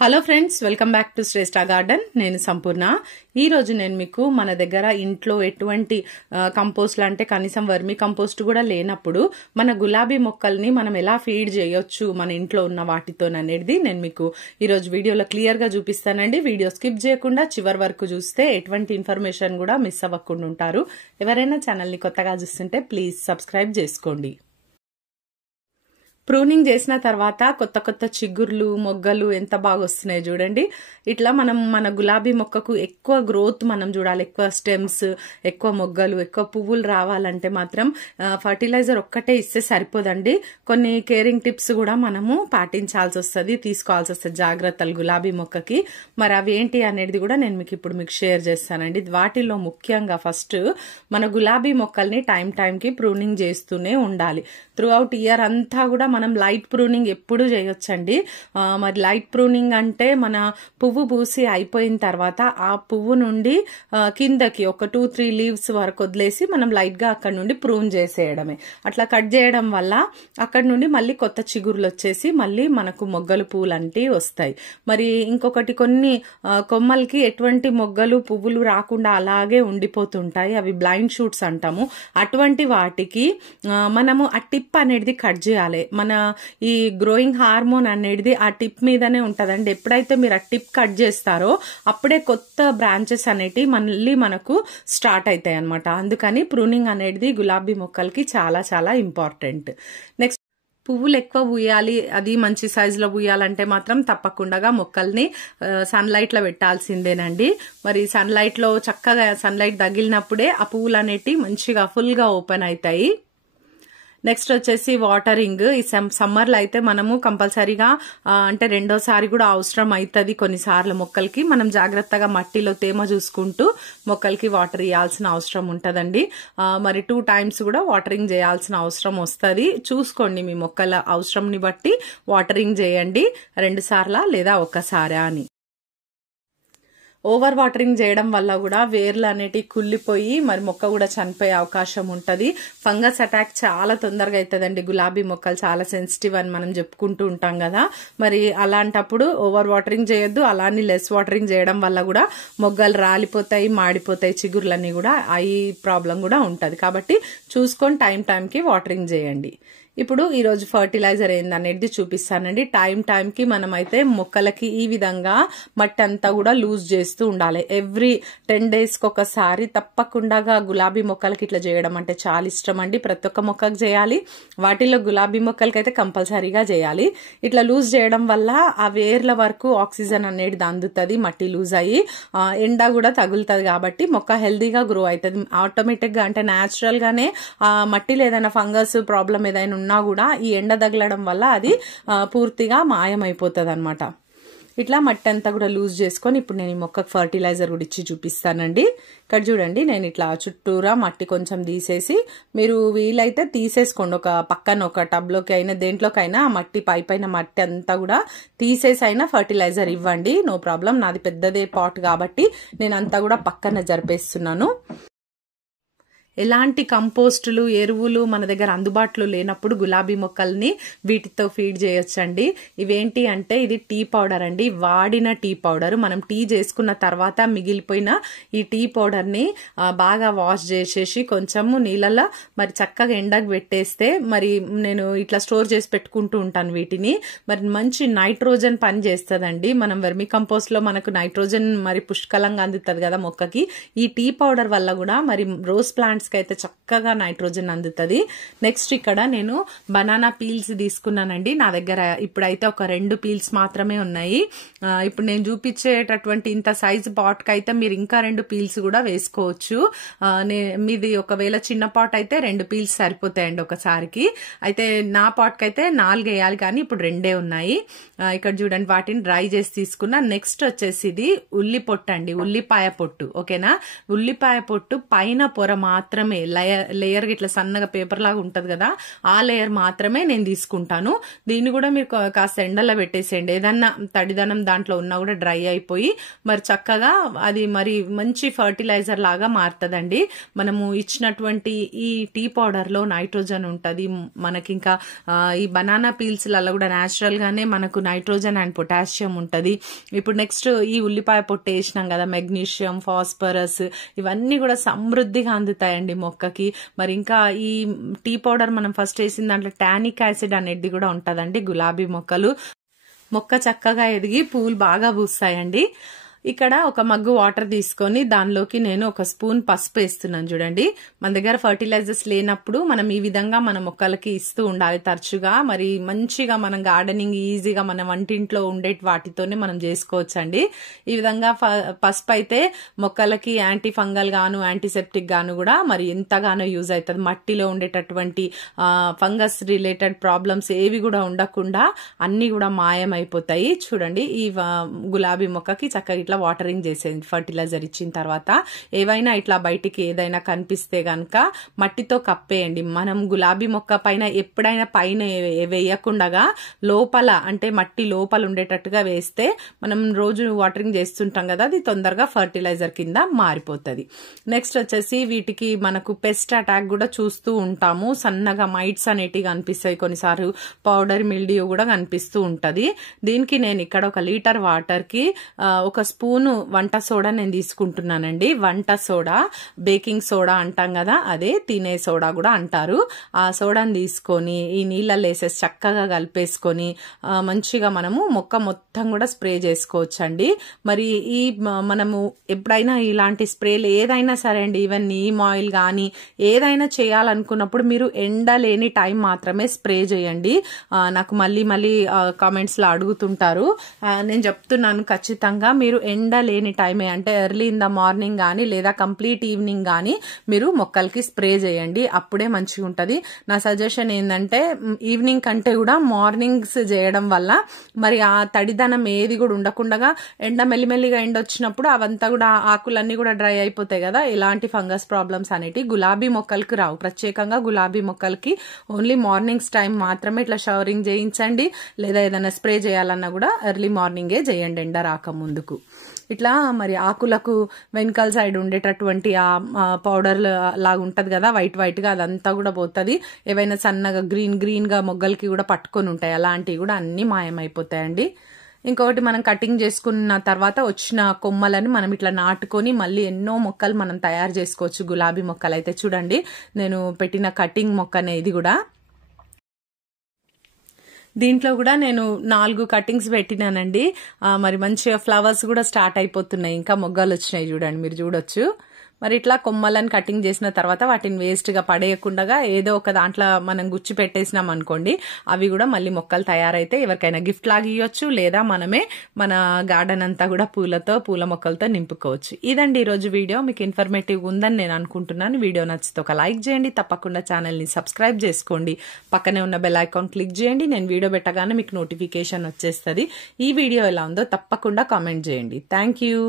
Hello friends, welcome back to Shreshtha garden. నేను సంపూర్ణ. ఈ రోజు నేను మీకు మన దగ్గర ఇంట్లో ఎటువంటి కంపోస్ట్లు అంటే కనీసం వర్మి కంపోస్ట్ కూడా లేనప్పుడు మన గులాబీ మొక్కల్ని మనం ఎలా ఫీడ్ చేయొచ్చు మన ఇంట్లో ఉన్న వాటితో అనేది నేను మీకు ఈ రోజు వీడియోలో క్లియర్ గా చూపిస్తానండి. వీడియో స్కిప్ చేయకుండా చివరి వరకు చూస్తే ఎటువంటి ఇన్ఫర్మేషన్ కూడా మిస్ అవ్వకుండా ఉంటారు. ఎవరైనా ఛానల్ ని కొత్తగా చూస్తుంటే ప్లీజ్ సబ్స్క్రైబ్ చేసుకోండి. ప్రూనింగ్ చేసిన తర్వాత కొత్త కొత్త చిగుర్లు మొగ్గలు ఎంత బాగా వస్తున్నాయి చూడండి. ఇట్లా మనం మన గులాబీ మొక్కకు ఎక్కువ గ్రోత్ మనం చూడాలి. ఎక్కువ స్టెమ్స్, ఎక్కువ మొగ్గలు, ఎక్కువ పువ్వులు రావాలంటే మాత్రం ఫర్టిలైజర్ ఒక్కటే ఇస్తే సరిపోదండి. కొన్ని కేరింగ్ టిప్స్ కూడా మనము పాటించాల్సి వస్తుంది, తీసుకోవాల్సి వస్తుంది జాగ్రత్తలు గులాబీ మొక్కకి. మరి అవి ఏంటి అనేది కూడా నేను మీకు షేర్ చేస్తానండి. వాటిల్లో ముఖ్యంగా ఫస్ట్ మన గులాబీ మొక్కల్ని టైంకి ప్రూనింగ్ చేస్తూనే ఉండాలి. త్రూ అవుట్ ఇయర్ అంతా కూడా మనం లైట్ ప్రూనింగ్ ఎప్పుడు చేయొచ్చండి. మరి లైట్ ప్రూనింగ్ అంటే మన పువ్వు పూసి అయిపోయిన తర్వాత ఆ పువ్వు నుండి కిందకి ఒక 2-3 లీవ్స్ వరకు వదిలేసి మనం లైట్ గా అక్కడ నుండి ప్రూన్ చేసేయడమే. అట్లా కట్ చేయడం వల్ల అక్కడ నుండి మళ్ళీ కొత్త చిగురులు వచ్చేసి మళ్ళీ మనకు మొగ్గలు పూలు అంటే వస్తాయి. మరి ఇంకొకటి, కొన్ని కొమ్మలకి ఎటువంటి మొగ్గలు పువ్వులు రాకుండా అలాగే ఉండిపోతుంటాయి. అవి బ్లైండ్ షూట్స్ అంటాము. అటువంటి వాటికి మనము ఆ టిప్ అనేది కట్ చేయాలి. మన ఈ గ్రోయింగ్ హార్మోన్ అనేది ఆ టిప్ మీదనే ఉంటదండి. ఎప్పుడైతే మీరు ఆ టిప్ కట్ చేస్తారో అప్పుడే కొత్త బ్రాంచెస్ అనేటివి మళ్ళీ మనకు స్టార్ట్ అవుతాయి అన్నమాట. అందుకని ప్రూనింగ్ అనేది గులాబీ మొక్కలకి చాలా చాలా ఇంపార్టెంట్. నెక్స్ట్, పువ్వులు ఎక్కువ పూయాలి, అది మంచి సైజులో పూయాలంటే మాత్రం తప్పకుండా మొక్కల్ని సన్లైట్ లో పెట్టాల్సిందేనండి. మరి సన్లైట్ లో చక్కగా సన్లైట్ తగిలినప్పుడే ఆ పువ్వులు అనేటివి మంచిగా ఫుల్ గా ఓపెన్ అవుతాయి. నెక్స్ట్ వచ్చేసి వాటరింగ్. ఈ సమ్మర్ లో అయితే మనము కంపల్సరీగా అంటే రెండోసారి కూడా అవసరం అవుతుంది కొన్నిసార్లు మొక్కలకి. మనం జాగ్రత్తగా మట్టిలో తేమ చూసుకుంటూ మొక్కలకి వాటర్ ఇవ్వాల్సిన అవసరం ఉంటదండి. మరి 2 times కూడా వాటరింగ్ చేయాల్సిన అవసరం వస్తుంది. చూసుకోండి మీ మొక్కల అవసరంని బట్టి వాటరింగ్ చేయండి, 2 సార్లా లేదా ఒక్కసారా అని. ఓవర్ వాటరింగ్ చేయడం వల్ల కూడా వేర్లు అనేటివి కుళ్ళిపోయి మరి మొక్క కూడా చనిపోయే అవకాశం ఉంటది. ఫంగస్ అటాక్ చాలా తొందరగా అవుతుందండి. గులాబీ మొక్కలు చాలా సెన్సిటివ్ అని మనం చెప్పుకుంటూ ఉంటాం కదా. మరి అలాంటప్పుడు ఓవర్ వాటరింగ్ చేయొద్దు. అలానే లెస్ వాటరింగ్ చేయడం వల్ల కూడా మొగ్గలు రాలిపోతాయి, మాడిపోతాయి, చిగుర్లన్నీ కూడా ఈ ప్రాబ్లం కూడా ఉంటది. కాబట్టి చూసుకొని టైంకి వాటరింగ్ చేయండి. ఇప్పుడు ఈ రోజు ఫర్టిలైజర్ ఏందనేది చూపిస్తానండి. టైంకి మనమైతే మొక్కలకి ఈ విధంగా మట్టి అంతా కూడా లూజ్ చేస్తూ ఉండాలి. ఎవ్రీ 10 days ఒకసారి తప్పకుండా గులాబీ మొక్కలకి ఇట్లా చేయడం అంటే చాలా ఇష్టం అండి. ప్రతి ఒక్క మొక్కకు చేయాలి, వాటిలో గులాబీ మొక్కలకి అయితే కంపల్సరీగా చేయాలి. ఇట్లా లూజ్ చేయడం వల్ల ఆ వేర్ల వరకు ఆక్సిజన్ అనేది అందుతుంది, మట్టి లూజ్ అయ్యి ఎండ కూడా తగులుతుంది. కాబట్టి మొక్క హెల్దీగా గ్రో అవుతుంది ఆటోమేటిక్ గా. అంటే న్యాచురల్ గానే మట్టిలో ఏదైనా ఫంగస్ ప్రాబ్లం ఏదైనా ఉన్నా కూడా ఈ ఎండ తగలడం వల్ల అది పూర్తిగా మాయమైపోతుంది అనమాట. ఇట్లా మట్టి అంతా కూడా లూజ్ చేసుకొని ఇప్పుడు నేను ఈ మొక్కకు ఫర్టిలైజర్ కూడా ఇచ్చి చూపిస్తానండి. ఇక్కడ చూడండి, నేను ఇట్లా చుట్టూరా మట్టి కొంచెం తీసేసి, మీరు వీలైతే తీసేసుకోండి ఒక పక్కన ఒక టబ్ లోకి అయినా దేంట్లోకైనా మట్టి పైన మట్టి అంతా కూడా తీసేసి అయినా ఫర్టిలైజర్ ఇవ్వండి, నో ప్రాబ్లం. నాది పెద్దదే పాట్ కాబట్టి నేను అంతా కూడా పక్కన జరిపేస్తున్నాను. ఎలాంటి కంపోస్టులు ఎరువులు మన దగ్గర అందుబాటులో లేనప్పుడు గులాబీ మొక్కల్ని వీటితో ఫీడ్ చేయొచ్చండి. ఇవేంటి అంటే ఇది టీ పౌడర్ అండి, వాడిన టీ పౌడర్. మనం టీ చేసుకున్న తర్వాత మిగిలిపోయిన ఈ టీ పౌడర్ ని బాగా వాష్ చేసేసి కొంచెము నీళ్ళలో మరి చక్కగా ఎండకు పెట్టేస్తే, మరి నేను ఇట్లా స్టోర్ చేసి పెట్టుకుంటూ ఉంటాను వీటిని. మరి మంచి నైట్రోజన్ పని చేస్తుందండి. మనం వెర్మి కంపోస్ట్ లో మనకు నైట్రోజన్ మరి పుష్కలంగా అందుతుంది కదా మొక్కకి. ఈ టీ పౌడర్ వల్ల కూడా మరి రోజ్ ప్లాంట్స్ అయితే చక్కగా నైట్రోజన్ అందుతుంది. నెక్స్ట్, ఇక్కడ నేను బనానా పీల్స్ తీసుకున్నానండి. నా దగ్గర ఇప్పుడైతే ఒక 2 పీల్స్ మాత్రమే ఉన్నాయి. ఇప్పుడు నేను చూపించేటటువంటి ఇంత సైజ్ పాట్ కి అయితే మీరు ఇంకా 2 పీల్స్ కూడా వేసుకోవచ్చు. మీది ఒకవేళ చిన్న పాట్ అయితే 2 పీల్స్ సరిపోతాయండి ఒకసారికి. అయితే నా పాట్ కి అయితే 4 వేయాలి, కానీ ఇప్పుడు 2 ఉన్నాయి. ఇక్కడ చూడండి, వాటిని డ్రై చేసి తీసుకున్నా. నెక్స్ట్ వచ్చేసి ఇది ఉల్లి పొట్టు అండి, ఉల్లిపాయ పొట్టు. ఓకేనా, ఉల్లిపాయ పొట్టు పైన పొర మాత్రం మాత్రమే లేయర్ ఇట్లా సన్నగా పేపర్ లాగా ఉంటది కదా, ఆ లేయర్ మాత్రమే నేను తీసుకుంటాను. దీన్ని కూడా మీరు కాస్త ఎండలో పెట్టేసేయండి. ఏదన్నా తడిదనం దాంట్లో ఉన్నా కూడా డ్రై అయిపోయి మరి చక్కగా అది మరి మంచి ఫర్టిలైజర్ లాగా మారుతుందండి. మనము ఇచ్చినటువంటి ఈ టీ పౌడర్ లో నైట్రోజన్ ఉంటది. మనకి ఇంకా ఈ బనానా పీల్స్ లలో కూడా న్యాచురల్ గానే మనకు నైట్రోజన్ అండ్ పొటాషియం ఉంటది. ఇప్పుడు నెక్స్ట్ ఈ ఉల్లిపాయ పొట్టు వేసినాం కదా, మెగ్నీషియం, ఫాస్ఫరస్ ఇవన్నీ కూడా సమృద్ధిగా అందుతాయండి మొక్కకి. మరి ఇంకా ఈ టీ పౌడర్ మనం ఫస్ట్ వేసిన దాంట్లో టానిక్ యాసిడ్ అనేది కూడా ఉంటదండి. గులాబీ మొక్క చక్కగా ఎదిగి పూలు బాగా పూస్తాయండి. ఇక్కడ ఒక మగ్గు వాటర్ తీసుకొని దానిలోకి నేను ఒక స్పూన్ పసుపు వేస్తున్నాను. చూడండి, మన దగ్గర ఫర్టిలైజర్స్ లేనప్పుడు మనం ఈ విధంగా మన మొక్కలకి ఇస్తూ ఉండాలి తరచుగా. మరి మంచిగా మనం గార్డెనింగ్ ఈజీగా మన వంటింట్లో ఉండే వాటితోనే మనం చేసుకోవచ్చండి. ఈ విధంగా పసుపు అయితే మొక్కలకి యాంటీ ఫంగల్ గాను యాంటీసెప్టిక్ గాను కూడా మరి ఎంతగానో యూజ్ అవుతుంది. మట్టిలో ఉండేటటువంటి ఫంగస్ రిలేటెడ్ ప్రాబ్లమ్స్ ఏవి కూడా ఉండకుండా అన్ని కూడా మాయమైపోతాయి. చూడండి, ఈ గులాబీ మొక్కకి చక్కగా వాటరింగ్ చేసేది ఫర్టిలైజర్ ఇచ్చిన తర్వాత. ఏవైనా ఇట్లా బయటికి ఏదైనా కనిపిస్తే గనక మట్టితో కప్పేయండి. మనం గులాబీ మొక్క పైన ఎప్పుడైనా పైన వేయకుండా లోపల అంటే మట్టి లోపల ఉండేటట్టుగా వేస్తే మనం రోజు వాటరింగ్ చేస్తుంటాం కదా, అది తొందరగా ఫర్టిలైజర్ కింద మారిపోతుంది. నెక్స్ట్ వచ్చేసి వీటికి మనకు పెస్ట్ అటాక్ కూడా చూస్తూ ఉంటాము. సన్నగా మైట్స్ అనేటివి కనిపిస్తాయి, కొన్నిసార్లు పౌడర్ మిల్డియో కూడా కనిపిస్తూ ఉంటది. దీనికి నేను ఇక్కడ 1 లీటర్ వాటర్ కి 1 స్పూను వంట సోడా నేను తీసుకుంటున్నానండి. వంట సోడా, బేకింగ్ సోడా అంటాం కదా, అదే తినే సోడా కూడా అంటారు. ఆ సోడాని తీసుకొని ఈ నీళ్ళల్లో వేసేసి చక్కగా కలిపేసుకొని మంచిగా మనము మొక్క మొత్తం కూడా స్ప్రే చేసుకోవచ్చండి. మరి ఈ మనము ఎప్పుడైనా ఇలాంటి స్ప్రేలు ఏదైనా సరే అండి, ఈవెన్ నీమ్ ఆయిల్ కానీ ఏదైనా చేయాలనుకున్నప్పుడు మీరు ఎండ లేని టైం మాత్రమే స్ప్రే చేయండి. నాకు మళ్ళీ కామెంట్స్ లో అడుగుతుంటారు. నేను చెప్తున్నాను, ఖచ్చితంగా మీరు ఎండ లేని టైమే అంటే ఎర్లీ ఇన్ ద మార్నింగ్ కానీ లేదా కంప్లీట్ ఈవినింగ్ కానీ మీరు మొక్కలకి స్ప్రే చేయండి. అప్పుడే మంచిగా ఉంటది. నా సజెషన్ ఏంటంటే ఈవినింగ్ కంటే కూడా మార్నింగ్స్ చేయడం వల్ల మరి ఆ తడిదనం ఏది కూడా ఉండకుండా ఎండ మెల్లిమెల్లిగా ఎండ వచ్చినప్పుడు అవంతా కూడా ఆకులన్నీ కూడా డ్రై అయిపోతాయి కదా, ఇలాంటి ఫంగస్ ప్రాబ్లమ్స్ అనేవి గులాబీ మొక్కలకి రావు. ప్రత్యేకంగా గులాబీ మొక్కలకి ఓన్లీ మార్నింగ్స్ టైం మాత్రమే ఇట్లా షవరింగ్ చేయించండి. లేదా ఏదైనా స్ప్రే చేయాలన్నా కూడా ఎర్లీ మార్నింగే చేయండి, ఎండ రాక ముందుకు. ఇట్లా మరి ఆకులకు వెనకాల సైడ్ ఉండేటటువంటి ఆ పౌడర్ లాగా ఉంటది కదా, వైట్ గా, అదంతా కూడా పోతుంది. ఏవైనా సన్నగా గ్రీన్ గా మొగ్గలకి కూడా పట్టుకొని ఉంటాయి, అలాంటివి కూడా అన్ని మాయమైపోతాయండి. ఇంకొకటి, మనం కటింగ్ చేసుకున్న తర్వాత వచ్చిన కొమ్మలని మనం ఇట్లా నాటుకొని మళ్ళీ ఎన్నో మొక్కలు మనం తయారు చేసుకోవచ్చు. గులాబీ మొక్కలు అయితే చూడండి, నేను పెట్టిన కటింగ్ మొక్కనే ఇది కూడా. దీంట్లో కూడా నేను 4 కటింగ్స్ పెట్టినానండి. మరి మంచిగా ఫ్లవర్స్ కూడా స్టార్ట్ అయిపోతున్నాయి, ఇంకా మొగ్గలు వచ్చినాయి చూడండి, మీరు చూడొచ్చు. మరి ఇట్లా కొమ్మలను కటింగ్ చేసిన తర్వాత వాటిని వేస్ట్ గా పడేయకుండా ఏదో ఒక దాంట్లో మనం గుచ్చి పెట్టేసినాం అనుకోండి, అవి కూడా మళ్ళీ మొక్కలు తయారైతే ఎవరికైనా గిఫ్ట్ లాగా ఇవ్వచ్చు, లేదా మనమే మన గార్డెన్ అంతా కూడా పూల మొక్కలతో నింపుకోవచ్చు. ఇదండి ఈరోజు వీడియో. మీకు ఇన్ఫర్మేటివ్ ఉందని నేను అనుకుంటున్నాను. వీడియో నచ్చితే ఒక లైక్ చేయండి, తప్పకుండా ఛానల్ ని సబ్స్క్రైబ్ చేసుకోండి, పక్కనే ఉన్న బెల్ ఐకాన్ క్లిక్ చేయండి. నేను వీడియో పెట్టగానే మీకు నోటిఫికేషన్ వచ్చేస్తుంది. ఈ వీడియో ఎలా ఉందో తప్పకుండా కామెంట్ చేయండి. Thank you.